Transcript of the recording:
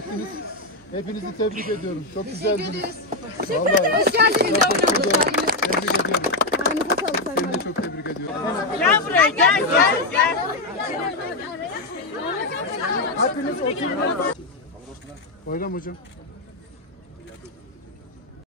ettiniz. Hepinizi tebrik ediyorum. Çok güzeldiniz. Teşekkür ederiz. Hoş geldiniz. Tebrik ediyorum. Seni de çok tebrik ediyorum. Gel buraya, gel. Bayram hocam.